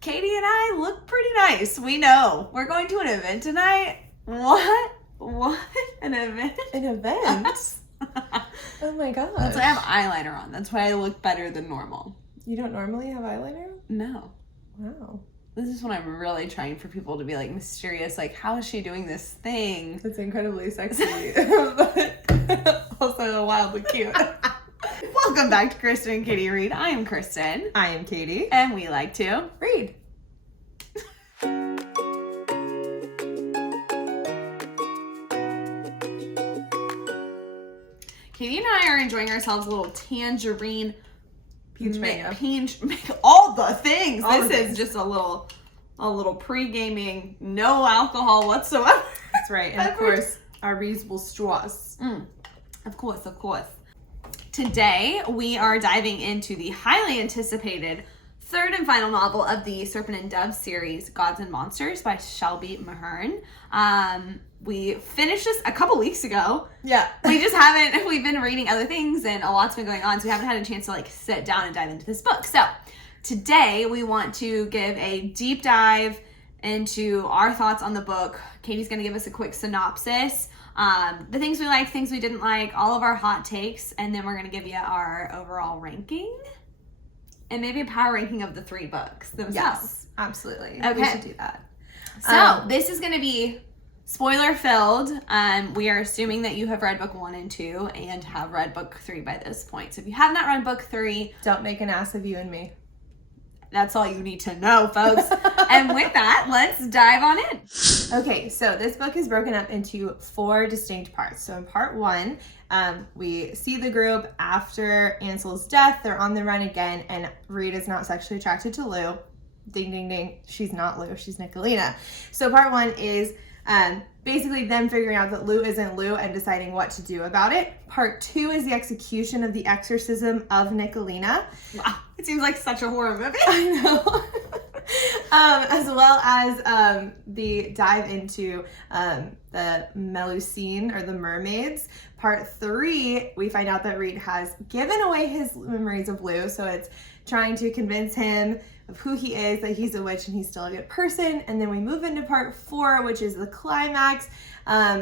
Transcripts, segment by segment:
Katie and I look pretty nice. We know. We're going to an event tonight. What? An event? An event? Oh my gosh. That's why I have eyeliner on. That's why I look better than normal. You don't normally have eyeliner? No. Wow. This is when I'm really trying for people to be like mysterious, like, how is she doing this thing? It's incredibly sexy, but also wildly cute. Welcome back to Kristen and Katie Read. I am Kristen. I am Katie. And we like to read. Katie and I are enjoying ourselves a little tangerine Peach mango. All the things. All this the is things. just a little pre-gaming, no alcohol whatsoever. That's right. And of course, our reusable straws. Of course. Today, we are diving into the highly anticipated third and final novel of the Serpent Dove series, Gods and Monsters by Shelby Mahurin. We finished this a couple weeks ago. Yeah. We've been reading other things and a lot's been going on, so we haven't had a chance to sit down and dive into this book. So today we want to give a deep dive into our thoughts on the book. Katie's going to give us a quick synopsis, the things we liked, things we didn't like, all of our hot takes, and then we're going to give you our overall ranking and maybe a power ranking of the three books themselves. Yes, absolutely. Okay. We should do that. So this is going to be spoiler filled. We are assuming that you have read book 1 and 2 and have read book 3 by this point. So if you have not read book 3, Don't make an ass of you and me. that's all you need to know, folks. And with that, let's dive on in. Okay, so this book is broken up into 4 distinct parts. So in part 1, we see the group after Ansel's death. They're on the run again, and Reed is not sexually attracted to Lou. Ding, ding, ding. She's not Lou. She's Nicolina. So part 1 is basically them figuring out that Lou isn't Lou and deciding what to do about it. Part 2 is the execution of the exorcism of Nicolina. Wow, it seems like such a horror movie. I know. As well as the dive into the Melusine, or the mermaids. Part 3, we find out that Reed has given away his memories of Lou, so it's trying to convince him of who he is, that he's a witch and he's still a good person. And then we move into part 4, which is the climax,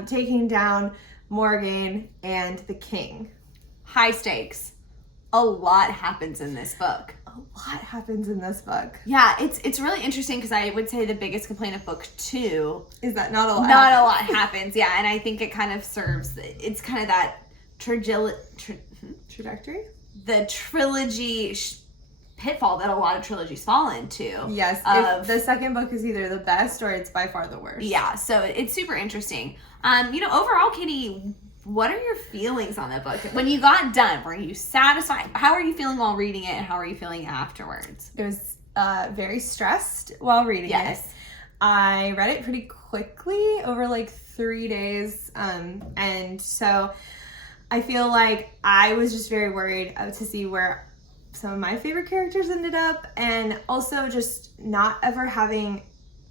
taking down Morgan and the king. High stakes. A lot happens in this book. A lot happens in this book. Yeah, it's really interesting because I would say the biggest complaint of book 2 is that not a lot happens. Yeah, and I think it kind of serves, it's kind of that trajectory? The trilogy pitfall that a lot of trilogies fall into. Yes, if the second book is either the best or it's by far the worst. Yeah, so it's super interesting. Overall, Katie, what are your feelings on the book? When you got done, were you satisfied? How are you feeling while reading it, and how are you feeling afterwards? I was very stressed while reading it. I read it pretty quickly over 3 days, and so I feel like I was just very worried to see where some of my favorite characters ended up, and also just not ever having,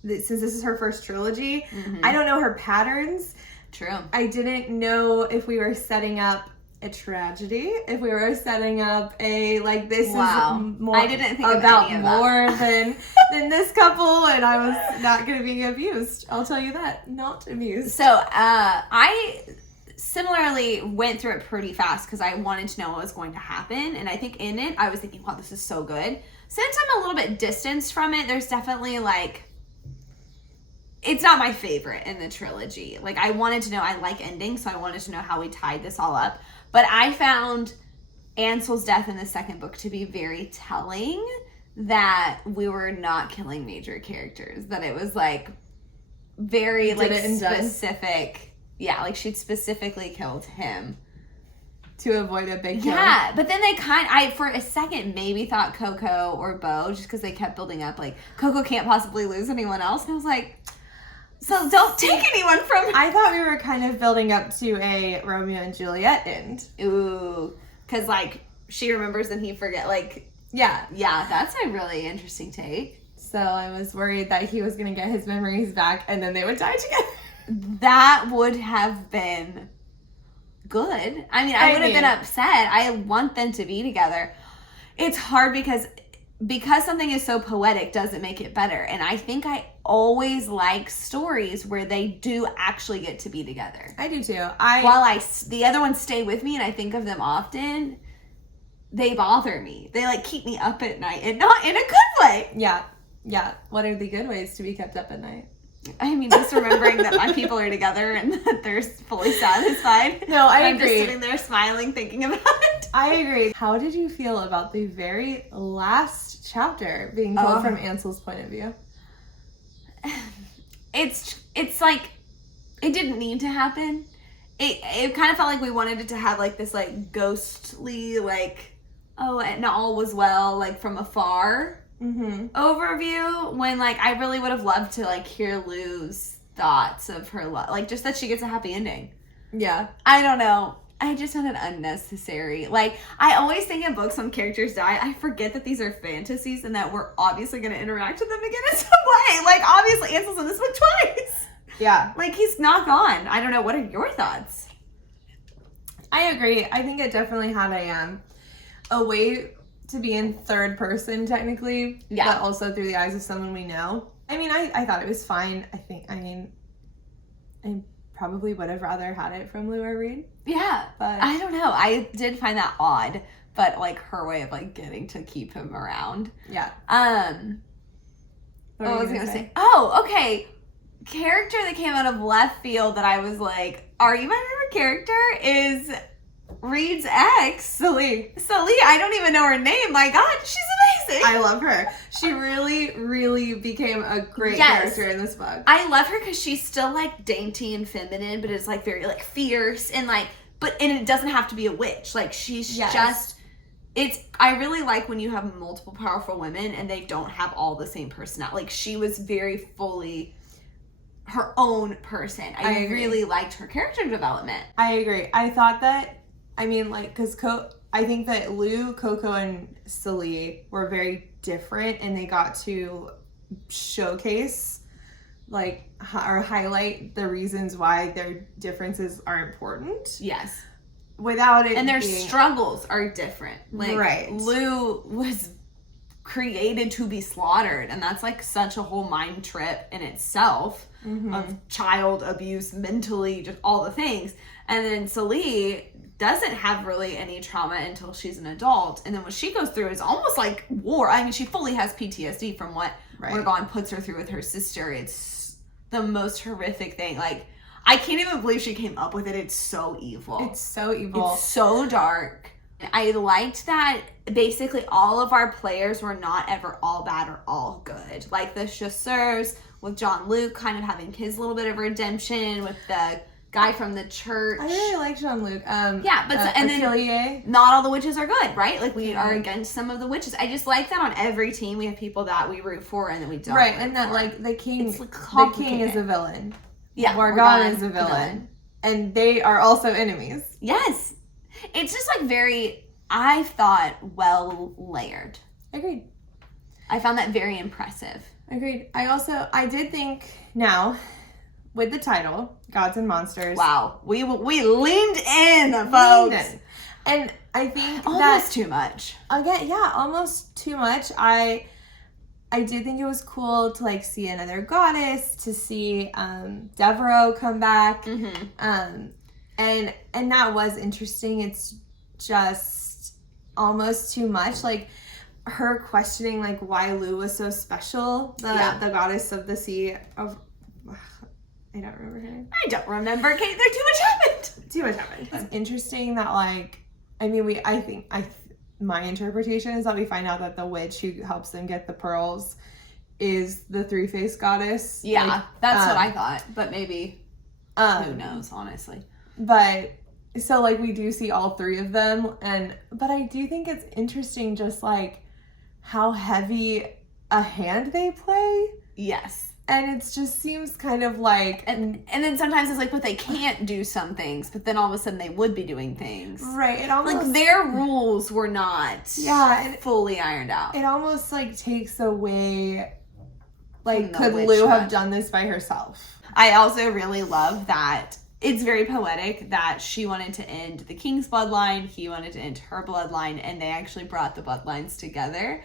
since this is her first trilogy, I don't know her patterns. True. I didn't know if we were setting up a tragedy, if we were setting up a, this is more, I didn't think about of more than this couple, and I was not going to be abused. I'll tell you that. Not amused. So, I similarly went through it pretty fast because I wanted to know what was going to happen, and I think in it, I was thinking, wow, this is so good. Since I'm a little bit distanced from it, there's definitely, it's not my favorite in the trilogy. I wanted to know, I like endings, so I wanted to know how we tied this all up. But I found Ansel's death in the second book to be very telling that we were not killing major characters. That it was, very, specific. Yeah, she'd specifically killed him. To avoid a big kill. Yeah, but then I for a second maybe thought Coco or Beau, just because they kept building up, Coco can't possibly lose anyone else. And I was like, so don't take anyone from her. I thought we were kind of building up to a Romeo and Juliet end. Ooh, because, she remembers and he forget, Yeah. Yeah, that's a really interesting take. So I was worried that he was going to get his memories back and then they would die together. That would have been good. I would have been upset. I want them to be together. It's hard because because something is so poetic doesn't make it better. And I think I always like stories where they do actually get to be together. I do too. While the other ones stay with me and I think of them often, they bother me. They like keep me up at night, and not in a good way. Yeah. What are the good ways to be kept up at night? I mean, just remembering that my people are together and that they're fully satisfied. No, I agree. I'm just sitting there smiling, thinking about it. I agree. How did you feel about the very last chapter being told from Ansel's point of view? It's like, it didn't need to happen. It kind of felt like we wanted it to have like this like ghostly like, oh, and all was well, like from afar overview, when like I really would have loved to like hear Lou's thoughts of her love, like just that she gets a happy ending. Yeah. I don't know. I just found it unnecessary. Like, I always think in books when characters die, I forget that these are fantasies and that we're obviously going to interact with them again in some way. Like, obviously, Ansel's in this book twice. Yeah. Like, he's not gone. I don't know. What are your thoughts? I agree. I think it definitely had a way to be in third person, technically. Yeah. But also through the eyes of someone we know. I mean, I thought it was fine. I probably would have rather had it from Lou or Reed. Yeah, but I don't know. I did find that odd, but like her way of like getting to keep him around. Yeah. What was I gonna say? Oh, okay. Character that came out of left field that I was like, are you my favorite character? Is Reed's ex, Celie. I don't even know her name. My God, she's amazing. I love her. She really, really became a great character in this book. I love her because she's still like dainty and feminine, but it's like very like fierce and like, and it doesn't have to be a witch. Like she's just, I really like when you have multiple powerful women and they don't have all the same personality. Like she was very fully her own person. I really liked her character development. I agree. I thought that, I mean, like, because I think that Lou, Coco, and Celie were very different, and they got to showcase, like, or highlight the reasons why their differences are important. Yes. Without it and their struggles are different. Like, right. Lou was created to be slaughtered, and that's, like, such a whole mind trip in itself of child abuse, mentally, just all the things. And then Celie doesn't have really any trauma until she's an adult, and then what she goes through is almost like war. I mean, she fully has PTSD from what Morgan puts her through with her sister. It's the most horrific thing. Like, I can't even believe she came up with it. It's so evil. It's so evil. It's so dark. I liked that basically all of our players were not ever all bad or all good. Like the chasseurs with John Luke kind of having his little bit of redemption with the guy from the church. I really like Jean-Luc. And then not all the witches are good, right? Like we are against some of the witches. I just like that on every team we have people that we root for and then we don't. Right, and that like the king is a villain. Yeah, Morgan is a villain. And they are also enemies. Yes. It's just like very, I thought, well layered. Agreed. I found that very impressive. Agreed. I did think now, with the title, Gods and Monsters. Wow. We leaned in, folks. And I think almost too much. Again, yeah, almost too much. I do think it was cool to like see another goddess, to see Devereaux come back. And that was interesting. It's just almost too much. Like her questioning like why Lou was so special, the goddess of the sea of I don't remember her name. I don't remember, Kate. There too much happened. It's interesting that like, I mean, my interpretation is that we find out that the witch who helps them get the pearls is the three-faced goddess. Yeah, like, that's what I thought. But maybe, who knows, honestly. But, so like we do see all three of them. But I do think it's interesting just like how heavy a hand they play. Yes. And it just seems kind of like... And then sometimes it's like, but they can't do some things, but then all of a sudden they would be doing things. Right. It almost... Like, their rules were not fully ironed out. It almost, like, takes away... Like, could Lou have done this by herself? I also really love that it's very poetic that she wanted to end the king's bloodline, he wanted to end her bloodline, and they actually brought the bloodlines together.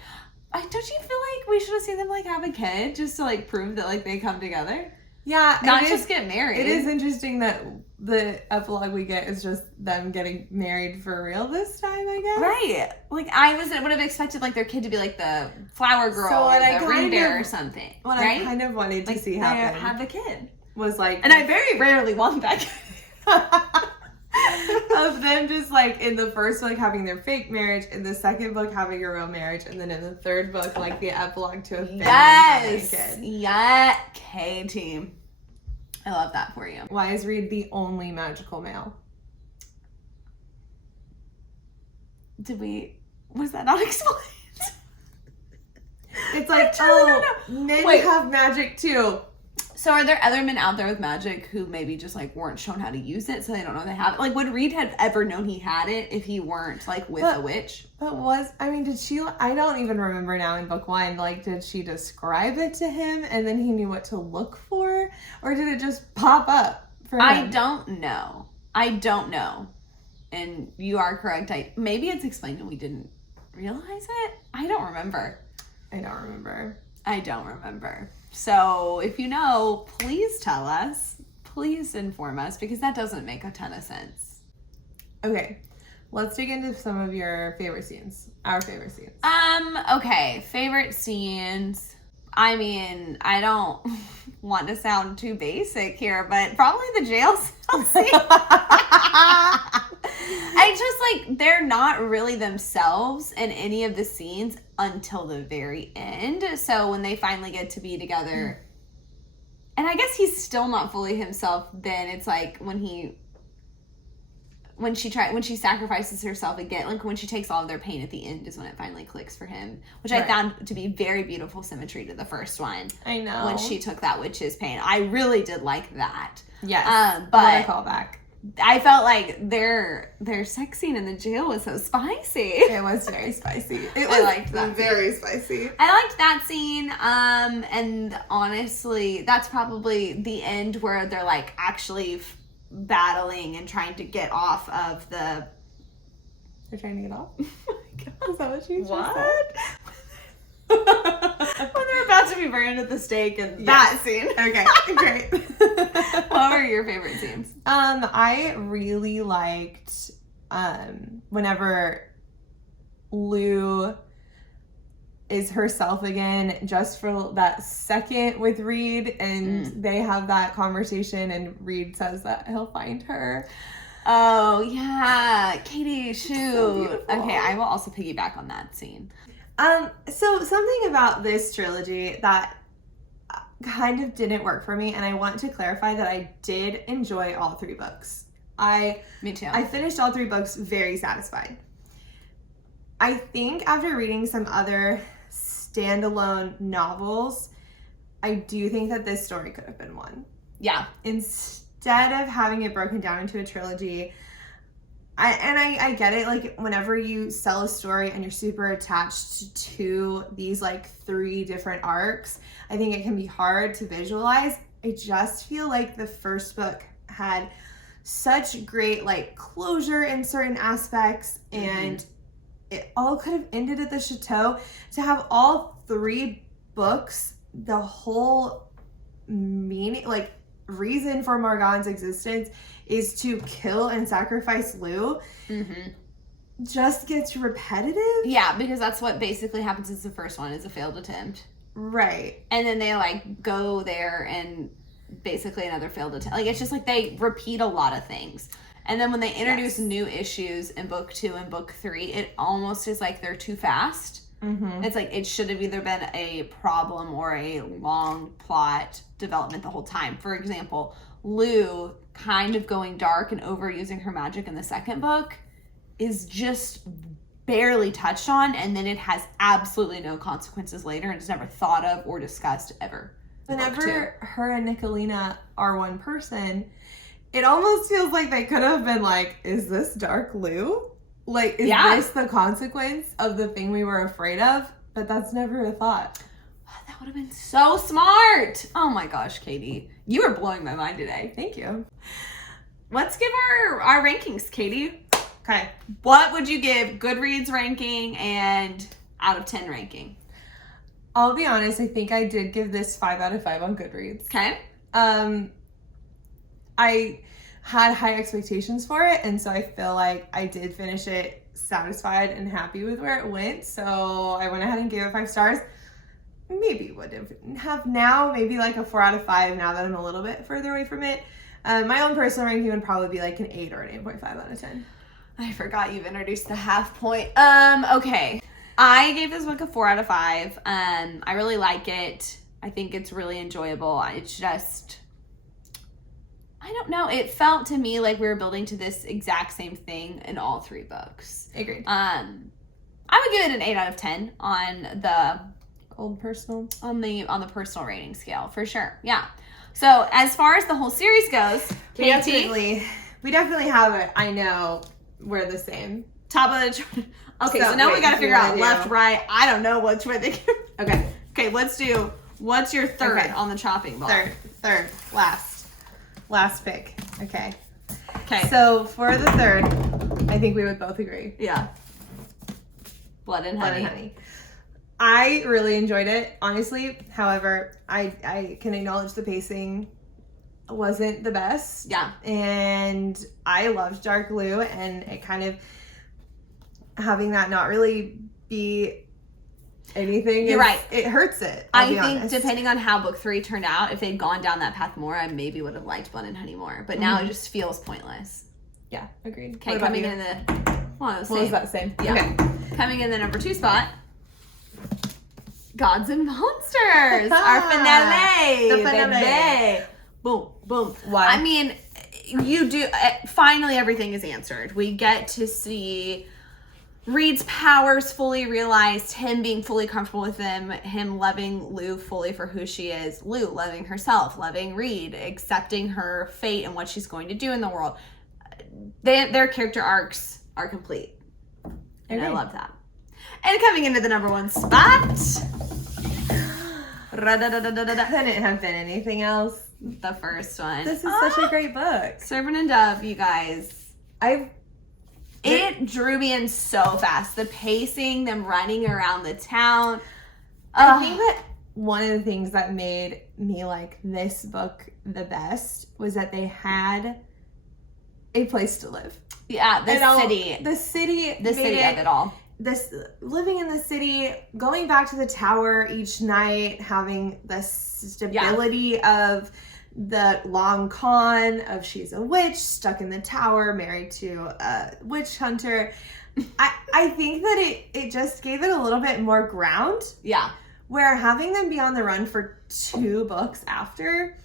Don't you feel like we should have seen them like have a kid just to like prove that like they come together? Yeah. Not just get married. It is interesting that the epilogue we get is just them getting married for real this time, I guess. Right. Like I would have expected like their kid to be like the flower girl or the reindeer or something. What right? I kind of wanted to like, see happen. Have the kid. Was like, and I very rarely want that kid. Of them just like in the first book having their fake marriage, in the second book having a real marriage, and then in the third book like the epilogue to a family having a kid. Yeah, K-team. I love that for you. Why is Reed the only magical male? Was that not explained? It's like, men have magic too. So are there other men out there with magic who maybe just like weren't shown how to use it, so they don't know they have it? Like, would Reed have ever known he had it if he weren't like with a witch? Did she, I don't even remember now in book 1, like did she describe it to him and then he knew what to look for? Or did it just pop up for him? I don't know. And you are correct. Maybe it's explained and we didn't realize it. I don't remember. So if you know, please tell us. Please inform us, because that doesn't make a ton of sense. Okay, let's dig into some of your favorite scenes. Our favorite scenes. Okay, favorite scenes. I mean, I don't want to sound too basic here, but probably the jail cell scene. I just like, they're not really themselves in any of the scenes until the very end. So when they finally get to be together, and I guess he's still not fully himself, then it's like when she sacrifices herself again, like when she takes all of their pain at the end is when it finally clicks for him, which I found to be very beautiful symmetry to the first one. I know. When she took that witch's pain. I really did like that. Yes. But what a callback. I felt like their sex scene in the jail was so spicy. It was very spicy. I liked that. Very spicy. I liked that scene. And honestly, that's probably the end where they're like actually battling and trying to get off of the. They're trying to get off? Oh my God. Is that what she What? said? When they're about to be burned at the stake and that scene. Okay, great. What were your favorite scenes? I really liked whenever Lou is herself again, just for that second with Reed, and they have that conversation, and Reed says that he'll find her. Oh yeah, Katie, shoot. So beautiful. Okay, I will also piggyback on that scene. So something about this trilogy that kind of didn't work for me, and I want to clarify that I did enjoy all 3 books. Me too. I finished all 3 books very satisfied. I think after reading some other standalone novels, I do think that this story could have been one. Yeah. Instead of having it broken down into a trilogy, I get it, like whenever you sell a story and you're super attached to these like 3 different arcs, I think it can be hard to visualize. I just feel like the first book had such great like closure in certain aspects, and it all could have ended at the chateau. To have all 3 books, the whole meaning, like reason for Morgane's existence is to kill and sacrifice Lou, just gets repetitive. Yeah, because that's what basically happens is the first one is a failed attempt. Right. And then they like go there and basically another failed attempt. Like it's just like they repeat a lot of things. And then when they introduce new issues in book 2 and book 3, it almost is like they're too fast. It's like it should have either been a problem or a long plot development the whole time. For example, Lou kind of going dark and overusing her magic in the second book is just barely touched on, and then it has absolutely no consequences later and is never thought of or discussed ever. Whenever her and Nicolina are one person, it almost feels like they could have been like, is this Dark Lou? Like, is this the consequence of the thing we were afraid of? But that's never a thought. That would have been so smart. Oh my gosh, Katie. You are blowing my mind today. Thank you. Let's give our rankings, Katie. Okay. What would you give Goodreads ranking and out of 10 ranking? I'll be honest, I think I did give this 5 out of 5 on Goodreads. Okay. I had high expectations for it, and so I feel like I did finish it satisfied and happy with where it went. So I went ahead and gave it 5 stars. Maybe would have now, maybe like a 4 out of 5 now that I'm a little bit further away from it. My own personal ranking would probably be like an 8 or an 8.5 out of 10. I forgot you've introduced the half point. Okay. I gave this book a 4 out of 5. I really like it. I think it's really enjoyable. It's just, I don't know. It felt to me like we were building to this exact same thing in all 3 books. Agreed. I would give it an 8 out of 10 on the on the personal rating scale for sure. Yeah. So as far as the whole series goes, we definitely have it. I know we're the same. Top of the okay. So now we got to figure out left, right. I don't know which way they go. Okay. Okay. Let's do. What's your third on the chopping block? Third, last pick. Okay. Okay. So for the third, I think we would both agree. Yeah. Blood and Honey. I really enjoyed it, honestly. However, I can acknowledge the pacing wasn't the best. Yeah. And I loved Dark Blue, and it kind of having that not really be anything. You're right. It hurts it. I think depending on how book 3 turned out, if they'd gone down that path more, I maybe would have liked Blood and Honey more. But now it just feels pointless. Yeah, agreed. Okay, coming in the what was that same? Yeah. Okay. Coming in the number 2 spot. Gods and Monsters, our finale. The finale. Boom, boom. Why? I mean, you do. Finally, everything is answered. We get to see Reed's powers fully realized, him being fully comfortable with them, him loving Lou fully for who she is, Lou loving herself, loving Reed, accepting her fate and what she's going to do in the world. Their character arcs are complete. And I love that. And coming into the number 1 spot. Couldn't have been anything else. The first one. This is such a great book. Serpent and Dove, you guys. It drew me in so fast. The pacing, them running around the town. I think that one of the things that made me like this book the best was that they had a place to live. Yeah, the city of it all. This living in the city, going back to the tower each night, having the stability of the long con of she's a witch stuck in the tower, married to a witch hunter. I think that it just gave it a little bit more ground. Yeah. Where having them be on the run for 2 books after,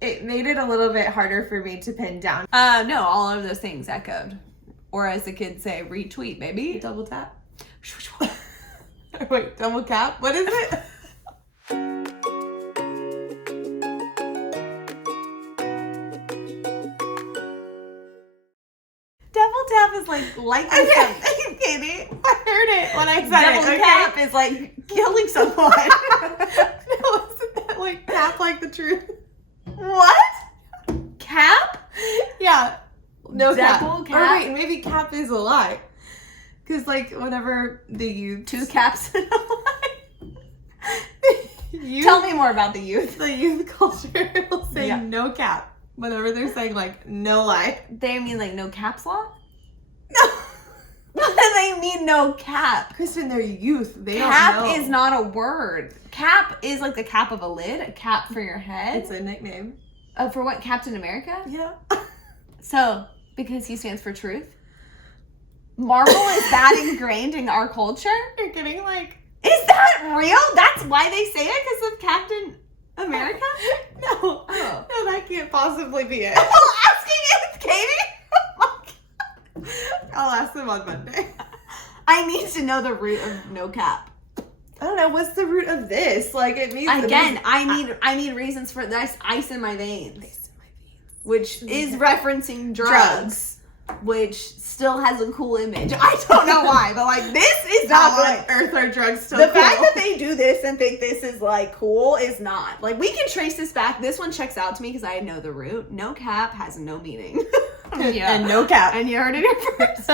it made it a little bit harder for me to pin down. No, all of those things echoed. Or as the kids say, retweet, baby. Double tap. Wait, double cap? What is it? Double tap is like liking something. Katie, I heard it when I said Double cap is like killing someone. No, isn't that like cap like the truth? What? Cap? Yeah. No Double cap. Or wait, maybe cap is a lie. Because like whenever the youth 2 caps in a lie. youth, Tell me more about the youth. The youth culture will say no cap whenever they're saying like no lie. They mean like no caps lock? No. What do they mean no cap? Kristen, they're youth. They cap don't know. is not a word. Cap is like the cap of a lid, a cap for your head. It's a nickname. Oh, for what? Captain America? Yeah. So, because he stands for truth? Marvel is that ingrained in our culture? You're getting like... Is that real? That's why they say it? Because of Captain America? No. Oh. No, that can't possibly be it. I'm asking it, Katie. I'll ask them on Monday. I need to know the root of no cap. I don't know. What's the root of this? Like, it means... Again, I need reasons for this. Ice in my veins. Which is referencing drugs. Which still has a cool image. I don't know why, but like this is not good. Earth are drugs still the cool. fact that they do this and think this is like cool is not. Like we can trace this back. This one checks out to me because I know the root. No cap has no meaning. And no cap. And you heard it here first.